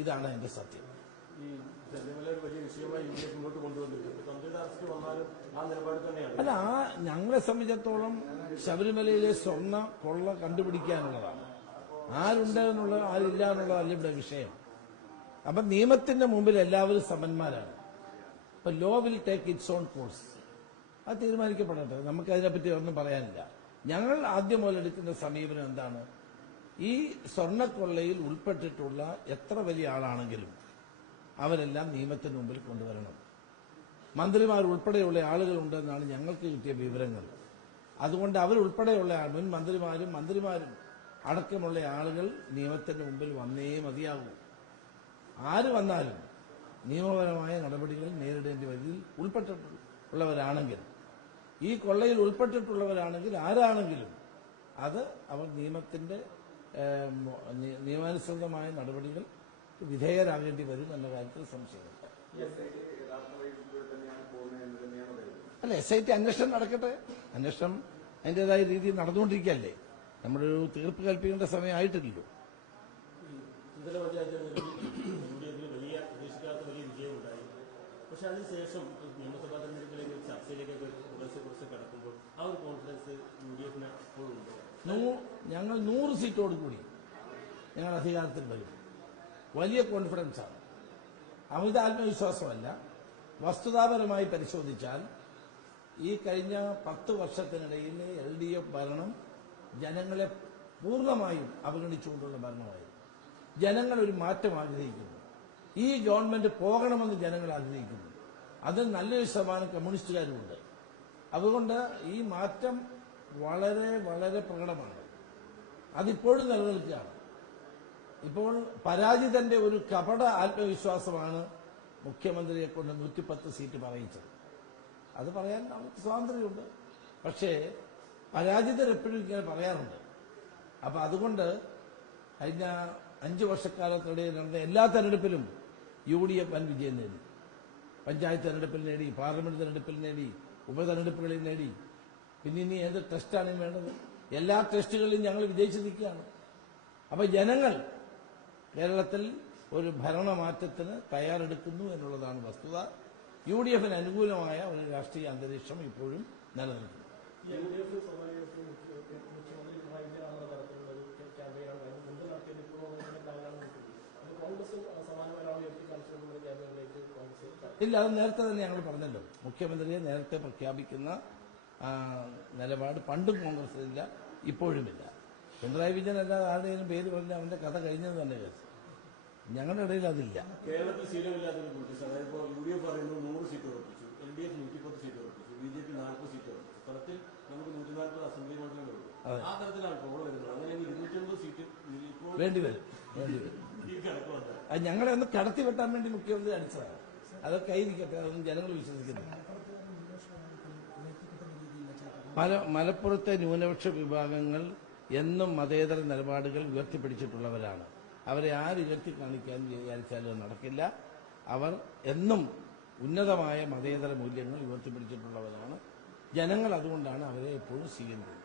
ഇതാണ് അതിന്റെ സത്യം. അല്ല, ഞങ്ങളെ സംബന്ധിച്ചിടത്തോളം ശബരിമലയിലെ സ്വർണ്ണ കൊള്ള കണ്ടുപിടിക്കാനുള്ളതാണ്. ആരുണ്ട് എന്നുള്ളത് ആരില്ല എന്നുള്ളതല്ല ഇവിടെ വിഷയം. അപ്പൊ നിയമത്തിന്റെ മുമ്പിൽ എല്ലാവരും സമന്മാരാണ്. അപ്പൊ law will take it's on course. അത് തീരുമാനിക്കപ്പെടട്ടെ. നമുക്ക് അതിനെപ്പറ്റി ഒന്നും പറയാനില്ല. ഞങ്ങൾ ആദ്യം മുതലെടുക്കുന്ന സമീപനം എന്താണ്? ഈ സ്വർണ്ണക്കൊള്ളയിൽ ഉൾപ്പെട്ടിട്ടുള്ള എത്ര വലിയ ആളാണെങ്കിലും അവരെല്ലാം നിയമത്തിന് മുമ്പിൽ കൊണ്ടുവരണം. മന്ത്രിമാർ ഉൾപ്പെടെയുള്ള ആളുകളുണ്ടെന്നാണ് ഞങ്ങൾക്ക് കിട്ടിയ വിവരങ്ങൾ. അതുകൊണ്ട് അവരുൾപ്പെടെയുള്ള മുൻ മന്ത്രിമാരും അടക്കമുള്ള ആളുകൾ നിയമത്തിന്റെ മുമ്പിൽ വന്നേ മതിയാകൂ. ആര് വന്നാലും നിയമപരമായ നടപടികൾ നേരിടേണ്ടി വരിൽ ഉൾപ്പെട്ടിട്ടുള്ളവരാണെങ്കിൽ, ഈ കൊള്ളയിൽ ഉൾപ്പെട്ടിട്ടുള്ളവരാണെങ്കിൽ ആരാണെങ്കിലും അത് അവർ നിയമാനുസൃതമായ നടപടികൾ വിധേയരാകേണ്ടി വരും എന്ന കാര്യത്തിൽ സംശയമില്ല. അല്ല, SIT അന്വേഷണം നടക്കട്ടെ. അന്വേഷണം അതിൻ്റെതായ രീതിയിൽ നടന്നുകൊണ്ടിരിക്കുകയല്ലേ. നമ്മളൊരു തീർപ്പ് കൽപ്പിക്കേണ്ട സമയമായിട്ടില്ലല്ലോ. പക്ഷെ അതിനുശേഷം നിയമസഭാ തെരഞ്ഞെടുപ്പിലേക്ക് ചർച്ചയിലേക്കൊക്കെ കുറച്ച് കടക്കുമ്പോൾ ആ ഒരു കോൺഫിഡൻസ് UDF-ന് ഇപ്പോഴുണ്ട്. ഞങ്ങൾ 100 സീറ്റോട് കൂടി ഞങ്ങൾ അധികാരത്തിൽ വരും. വലിയ കോൺഫിഡൻസാണ്, അമിത ആത്മവിശ്വാസമല്ല. വസ്തുതാപരമായി പരിശോധിച്ചാൽ ഈ കഴിഞ്ഞ 10 വർഷത്തിനിടയിൽ LDF ഭരണം ജനങ്ങളെ പൂർണ്ണമായും അവഗണിച്ചുകൊണ്ടുള്ള ഭരണമായിരുന്നു. ജനങ്ങൾ ഒരു മാറ്റം ആഗ്രഹിക്കുന്നു. ഈ ഗവൺമെന്റ് പോകണമെന്ന് ജനങ്ങൾ ആഗ്രഹിക്കുന്നു. അതിൽ നല്ലൊരു ശതമാനം കമ്മ്യൂണിസ്റ്റുകാരുമുണ്ട്. അതുകൊണ്ട് ഈ മാറ്റം വളരെ വളരെ പ്രകടമാണ്. അതിപ്പോഴും നിലനിൽക്കുകയാണ്. ഇപ്പോൾ പരാജിതന്റെ ഒരു കപട ആത്മവിശ്വാസമാണ് മുഖ്യമന്ത്രിയെ കൊണ്ട് 110 സീറ്റ് പറയിച്ചത്. അത് പറയാൻ നമുക്ക് സ്വാതന്ത്ര്യമുണ്ട്. പക്ഷേ പരാജിതർ എപ്പോഴും ഇങ്ങനെ പറയാറുണ്ട്. അപ്പൊ അതുകൊണ്ട് കഴിഞ്ഞ 5 വർഷക്കാലത്തിനിടയിൽ നടന്ന എല്ലാ തെരഞ്ഞെടുപ്പിലും UDF വൻ വിജയം നേടി. പഞ്ചായത്ത് തെരഞ്ഞെടുപ്പിൽ നേടി, പാർലമെന്റ് തെരഞ്ഞെടുപ്പിൽ നേടി, ഉപതെരഞ്ഞെടുപ്പുകളിൽ നേടി. പിന്നെ ഇനി ഏത് ടെസ്റ്റാണ് വേണ്ടത്? എല്ലാ ടെസ്റ്റുകളിലും ഞങ്ങൾ വിജയിച്ചു നിൽക്കുകയാണ്. അപ്പൊ ജനങ്ങൾ കേരളത്തിൽ ഒരു ഭരണമാറ്റത്തിന് തയ്യാറെടുക്കുന്നു എന്നുള്ളതാണ് വസ്തുത. UDF-ന് അനുകൂലമായ ഒരു രാഷ്ട്രീയ അന്തരീക്ഷം ഇപ്പോഴും നിലനിൽക്കുന്നു. ഇല്ല, അത് നേരത്തെ തന്നെ ഞങ്ങൾ പറഞ്ഞല്ലോ. മുഖ്യമന്ത്രിയെ നേരത്തെ പ്രഖ്യാപിക്കുന്ന നിലപാട് പണ്ടും കോൺഗ്രസിലില്ല, ഇപ്പോഴുമില്ല. പിണറായി വിജയൻ അല്ലാതെ ആരുടെയും പേര് പറഞ്ഞ അവന്റെ കഥ കഴിഞ്ഞത് തന്നെ കേസ്. ഞങ്ങളുടെ ഇടയിൽ അതില്ല. കേരളത്തിൽ ശീലമില്ലാത്തൊരു പൊളിറ്റിക്സ്. അതായത് UDF പറയുന്നത് 100 സീറ്റ് ഉറപ്പിച്ചു, LDF 110 സീറ്റ് ഉറപ്പിച്ചു, BJP 40 സീറ്റ് ഉറപ്പിച്ചു. ഫലത്തിൽ നമുക്ക് 140 അസംബ്ലി മണ്ഡലങ്ങളുള്ളൂ. ആ തരത്തിലാണ് ഇപ്പോൾ വരുന്നത്. അങ്ങനെയെങ്കിൽ 250 സീറ്റ് വേണ്ടിവരും. അത് ഞങ്ങളെ ഒന്ന് കടത്തി വെട്ടാൻ വേണ്ടി മുഖ്യമന്ത്രി അടിച്ചതാണ്. അതൊക്കെ ആയിരിക്കട്ടെ, അതൊന്നും ജനങ്ങൾ വിശ്വസിക്കുന്നില്ല. മലപ്പുറത്തെ ന്യൂനപക്ഷ വിഭാഗങ്ങൾ എന്നും മതേതര നിലപാടുകൾ ഉയർത്തിപ്പിടിച്ചിട്ടുള്ളവരാണ്. അവരെ ആര് ഉയർത്തി കാണിക്കാൻ വിചാരിച്ചാലും നടക്കില്ല. അവർ എന്നും ഉന്നതമായ മതേതര മൂല്യങ്ങൾ ഉയർത്തിപ്പിടിച്ചിട്ടുള്ളവരാണ്. ജനങ്ങൾ അതുകൊണ്ടാണ് അവരെ എപ്പോഴും സ്വീകരിക്കുന്നത്.